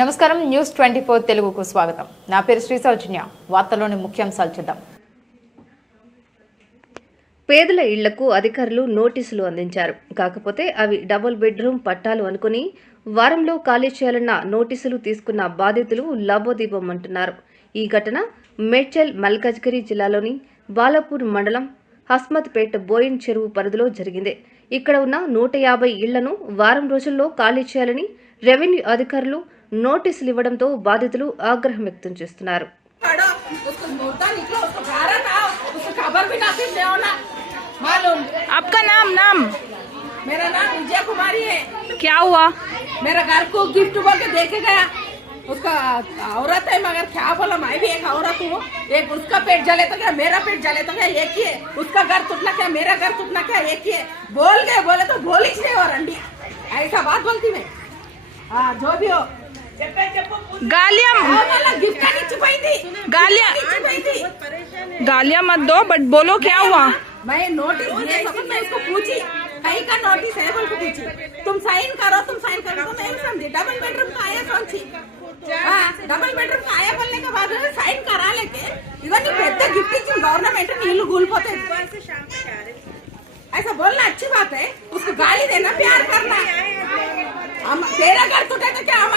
నమస్కారం న్యూస్ 24 తెలుగుకు స్వాగతం. నా పేరు శ్రీ సౌజన్య. వార్తల్లోని ముఖ్యాంశాలు చూద్దాం. పేదల ఇళ్లకు అధికారులు నోటీసులు అందించారు. కాకపోతే అవి డబుల్ బెడ్రూమ్ పట్టాలు అనుకుని వారంలో ఖాళీ చేయాలన్న నోటీసులు తీసుకున్న బాధితులు లబోదీపం అంటున్నారు. ఈ ఘటన మేడ్చల్ మల్కాజ్గిరి జిల్లాలోని బాలాపూర్ మండలం హస్మత్పేట్ బోయిన్ చెరువు పరిధిలో జరిగింది. ఇక్కడ ఉన్న 150 ఇళ్లను వారం రోజుల్లో ఖాళీ చేయాలని రెవెన్యూ అధికారులు నోటీసులు ఇవ్వడంతో బాధితులు ఆగ్రహం వ్యక్తం చేస్తున్నారు. आपका नाम? मेरा नाम विजय कुमारी है। क्या हुआ? मेरा घर को गिफ्ट बोल के देके गया। उसका औरत है मगर क्या बोला, मैं भी एक औरत हूँ। एक उसका पेट जले तो क्या मेरा पेट जले तो क्या एक ही है। उसका घर टूटना क्या मेरा घर टूटना क्या एक ही है। बोल गए बोले तो बोल ही नहीं और अंडी ऐसा बात बोलती मैं। जो भी हो गालियां गालियां मत दो, बट बोलो क्या हुआ? मैं नोटिस दिए सब मैं इसको पूछी कहीं का नोटिस है बोल के पूछी। तुम साइन करो तो मैं समझी डबल बेडरूम का आया कौन सी डबल बेडरूम का आया बोलने के बाद साइन करा लेके इवन पेद्द गिफ्ट इచ్చిన गवर्नमेंट नीलू गूलपोते ऐसा बोलना अच्छी बात है। उसको गाली देना प्यार करना। तेरा घर टूटे तो क्या हम